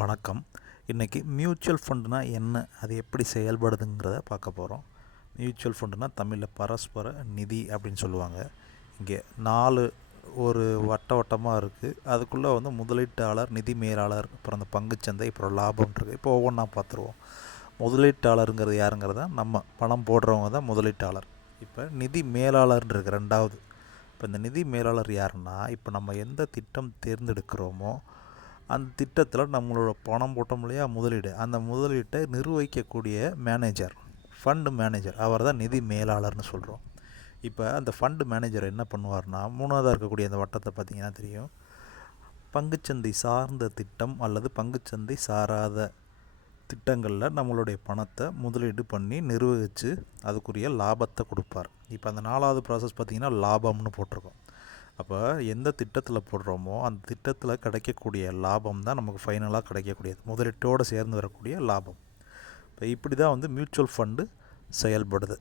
வணக்கம். இன்றைக்கி மியூச்சுவல் ஃபண்டுனா என்ன? அது எப்படி செயல்படுதுங்கிறத பார்க்க போகிறோம் மியூச்சுவல் ஃபண்டுனா தமிழில் பரஸ்பர நிதி அப்படின்னு சொல்லுவாங்க. இங்கே நாலு ஒரு வட்ட வட்டமாக இருக்குது அதுக்குள்ளே வந்து முதலீட்டாளர் நிதி மேலாளர் அப்புறம் அந்த பங்குச்சந்தை அப்புறம் லாபம் இருக்குது இப்போ ஒவ்வொன்றா பார்த்துருவோம். முதலீட்டாளருங்கிறது யாருங்கிறத? நம்ம பணம் போடுறவங்க தான் முதலீட்டாளர். இப்போ நிதி மேலாளர்ன்றது ரெண்டாவது. இப்போ இந்த நிதி மேலாளர் யாருன்னா இப்போ நம்ம எந்த திட்டம் தேர்ந்தெடுக்கிறோமோ அந்த திட்டத்தில் நம்மளோட பணம் போட்டோம் இல்லையா முதலீடு. அந்த முதலீட்டை நிர்வகிக்கக்கூடிய மேனேஜர் ஃபண்டு மேனேஜர் அவர் தான் நிதி மேலாளர்னு சொல்கிறோம் இப்போ அந்த ஃபண்டு மேனேஜர் என்ன பண்ணுவார்னா மூணாவதாக இருக்கக்கூடிய அந்த வட்டத்தை பார்த்தீங்கன்னா தெரியும். பங்குச்சந்தை சார்ந்த திட்டம் அல்லது பங்குச்சந்தை சாராத திட்டங்களில் நம்மளுடைய பணத்தை முதலீடு பண்ணி நிர்வகித்து அதுக்குரிய லாபத்தை கொடுப்பார். இப்போ அந்த நாலாவது ப்ராசஸ் பார்த்திங்கன்னா லாபம்னு போட்டிருக்கோம். அப்போ எந்த திட்டத்தில் போடுறோமோ அந்த திட்டத்தில் கிடைக்கக்கூடிய லாபம் தான் நமக்கு ஃபைனலாக கிடைக்கக்கூடியது. முதலீட்டோடு சேர்ந்து வரக்கூடிய லாபம். இப்போ இப்படி தான் வந்து மியூச்சுவல் ஃபண்டு செயல்படுது.